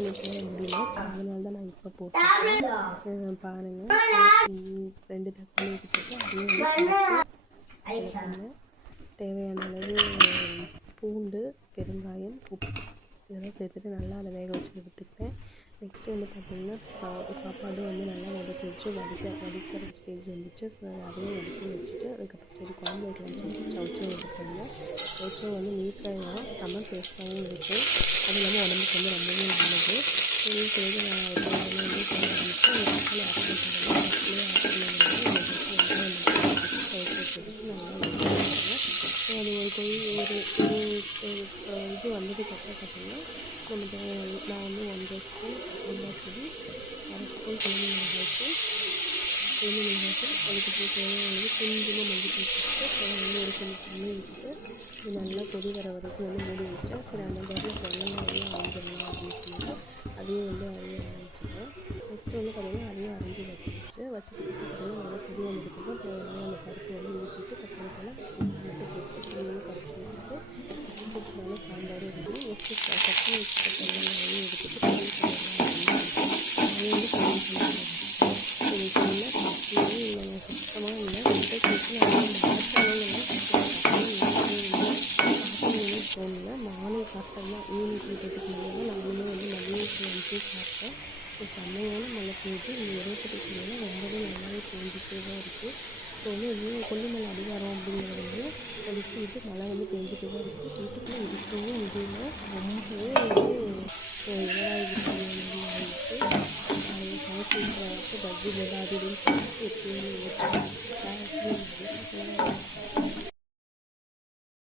பண்ணி போட முடியல. அதனால தான் நான் இப்போ போட்டிருக்கேன். பாருங்கள், 2 தக்காளி எடுத்துட்டு அதையும் வந்து தேவையான அளவு பூண்டு, பெருங்காயம், உப்பு இதெல்லாம் சேர்த்துட்டு நல்லா அதை வேக வச்சு எடுத்துக்கிட்டேன். நெக்ஸ்ட்டு வந்து பார்த்திங்கன்னா சாப்பாடும் வந்து நல்லா வதக்கி வச்சு வடிக்கிற ஸ்டேஜ் வந்துச்சு. ஸோ அதையும் வடித்து வச்சுட்டு அதுக்கப்புறம் சரி குழம்பு வைக்கலாம்னு சொல்லிட்டு சவுச்சவும் எடுத்துருந்தேன். சவுச்சவும் வந்து நீட்டாக செம்ம டேஸ்ட்டாகவும் இருக்குது. அது இல்லாமல் உடம்புக்கு வந்து ரொம்பவே நல்லது. சரி நான் வந்து ஆரம்பிச்சு தக்காளி ஆட் ஸோ அது ஒரு இது வந்ததுக்கப்புறம் பார்த்திங்கன்னா நமக்கு நான் வந்து 1 ஸ்பூன் மிளகாய், 1 ஸ்பூன் குழம்பு மிளகாய்த்தூள், அதுக்கப்புறம் தேவையானது கொஞ்சமாக மல்லித்தூள் போட்டு வந்து ஒரு கொஞ்சம் தண்ணி ஊற்றிட்டு இது நல்லா கொதி வர வரைக்கும் வந்து மூடி வச்சிட்டேன். சரி அந்த நேரத்தில் வெங்காயம் அரைஞ்சிடலாம் அப்படின்னு சொல்லிட்டு அதையும் வந்து அரைய ஆரம்பிச்சிட்டேன். நெக்ஸ்ட்டு வந்து பார்த்திங்கன்னா அதையும் அரைஞ்சி வச்சுட்டு பார்த்திங்கன்னா நல்லா கொதி வந்ததுக்கப்புறம் தேவையான அந்த பருப்பு வந்து ஊற்றிட்டு தக்காளி தலை மட்டும் போட்டு திரும்பவும் கரைச்சி ஊற்றிட்டு சூப்பரான சாம்பார் ரெடி. நெக்ஸ்ட்டு சட்னி வச்சுட்டு வெங்காயம் எடுத்துகிட்டு அதையும் வந்து பொரியல் பண்ணிடுவேன். இல்லை சுத்தமாக இல்லை தோணல. நானே சாப்பிட்டேன்னா ஈவினிங் 3:30க்கு மேலே நானுமே வந்து மதியத்துக்கு வந்து சாப்பிட்டேன். ஸோ செம்மையான மழை பெய்யுது. இந்த 28 சூழ்நிலை ரொம்பவே நல்லாவே பெஞ்சிட்டே தான் இருக்குது. ஸோ வந்து இன்னும் கொல்லிமலை அடிவாரம் அப்படிங்கிறது வந்து ஒதுக்கிட்டு மழை வந்து பெஞ்சிட்டே தான் இருக்குது. வீட்டுக்குள்ளே இருக்கவும் முடியல. ரொம்பவே வந்து இதாகிட்டு ஆகிட்டு சமைச்சு பஜ்ஜி போட அது இதுன்னு சொல்லிட்டு எப்பயுமே